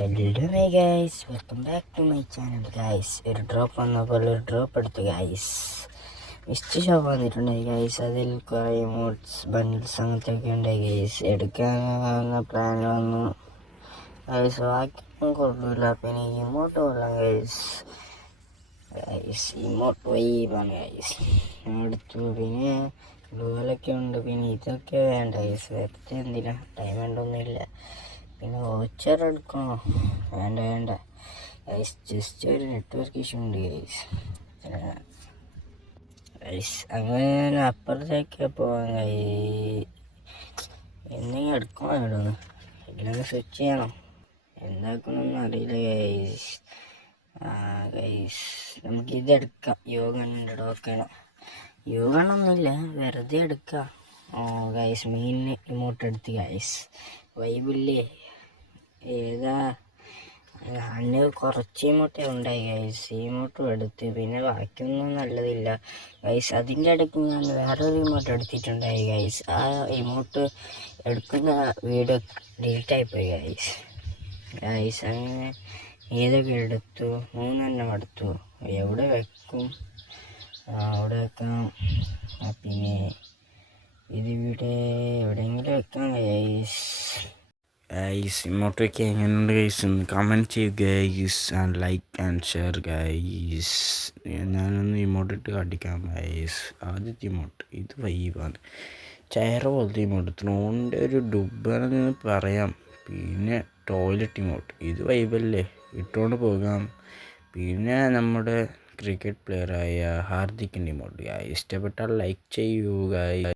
Hello my guys, welcome back to my channel guys. ഒരു drop വന്നപ്പോൾ ഒരു drop എടുത്തു ഗൈസ്. മിസ്റ്റ് ഷോപ്പ് വന്നിട്ടുണ്ടായി ഗൈസ്. അതിൽ കുറേ ഇമോട്ട്സ് ബണ്ടിൽസ് അങ്ങനത്തെയൊക്കെ ഉണ്ടായി ഗൈസ്. എടുക്കാനുള്ള പ്ലാൻ വന്നു ഗൈസ്. ബാക്കിയൊന്നും കൊള്ളില്ല, പിന്നെ ഇമോട്ട് കൊള്ളാം ഗൈസ്. ഇമോട്ട് വൈബാണ് ഗൈസ്. എടുത്തു. പിന്നെ ഗ്ലൂവലൊക്കെ ഉണ്ട്. പിന്നെ ഇതൊക്കെ വേണ്ട ഗൈസ്. വെറുതെ എന്തിനാ, ടൈം വേണ്ടൊന്നുമില്ല. പിന്നെ വോച്ചർ എടുക്കണോ? വേണ്ട ഗൈസ്. ജസ്റ്റ് ഒരു നെറ്റ്വർക്ക് ഇഷ്യൂ ഉണ്ട് ഗൈസ്. അങ്ങനെ ഞാൻ അപ്പുറത്തേക്ക് പോകാൻ എന്തെങ്കിലും എടുക്കണോ ഇവിടുന്ന്? ഇല്ലെങ്കിൽ സ്വിച്ച് ചെയ്യണം. എന്താക്കണമെന്ന് അറിയില്ല ഗൈസ്. ഗൈസ് നമുക്കിതെടുക്കാം. യോഗ ടോക്കണം. യോഗണൊന്നുമില്ല, വെറുതെ എടുക്കാം. ഗൈസ് മെയിൻ ഇമോട്ട് എടുത്ത് ഗൈസ്. വൈബില്ലേ? ഏതാ അന്ന് കുറച്ച് ഇമോട്ടേ ഉണ്ടായി ഗൈസ്. ഇമോട്ടും എടുത്ത്. പിന്നെ ബാക്കിയൊന്നും നല്ലതില്ല ഗൈസ്. അതിൻ്റെ ഇടയ്ക്ക് ഞാൻ വേറൊരു ഇമോട്ട് എടുത്തിട്ടുണ്ടായി ഗൈസ്. ആ ഇമോട്ട് എടുക്കുന്ന വീഡിയോ ഡിലീറ്റായിപ്പോയി ഗൈസ്. അങ്ങനെ ഏതൊക്കെ എടുത്തു? 3 എടുത്തു. എവിടെ വെക്കും? അവിടെ വെക്കാം. പിന്നെ ഇതിവിടെ എവിടെയെങ്കിലും വെക്കാം ഗൈസ്. ഇമോട്ടൊക്കെ എങ്ങനെയുണ്ട് ഗൈസ് ഒന്ന് കമൻറ്റ് ചെയ്യുക guys. And like and share guys. ഞാനൊന്ന് ഇമോട്ട് ഇട്ട് കാട്ടിക്കാം ഗൈസ്. ആദ്യത്തെ ഇമോട്ട് ഇത് വൈബാണ്. ചെയർ പോലത്തെ ഇമോട്ട്, ത്രോണിൻ്റെ ഒരു ഡുബാണെന്ന് പറയാം. പിന്നെ ടോയ്ലറ്റ് ഇമോട്ട്, ഇത് വൈബല്ലേ, ഇട്ടുകൊണ്ട് പോകാം. പിന്നെ നമ്മുടെ ക്രിക്കറ്റ് പ്ലെയറായ ഹാർദിക്കിൻ്റെ ഇമോട്ട് ഗൈസ്. ഇഷ്ടപ്പെട്ടാൽ ലൈക്ക് ചെയ്യൂ ഗൈസ്.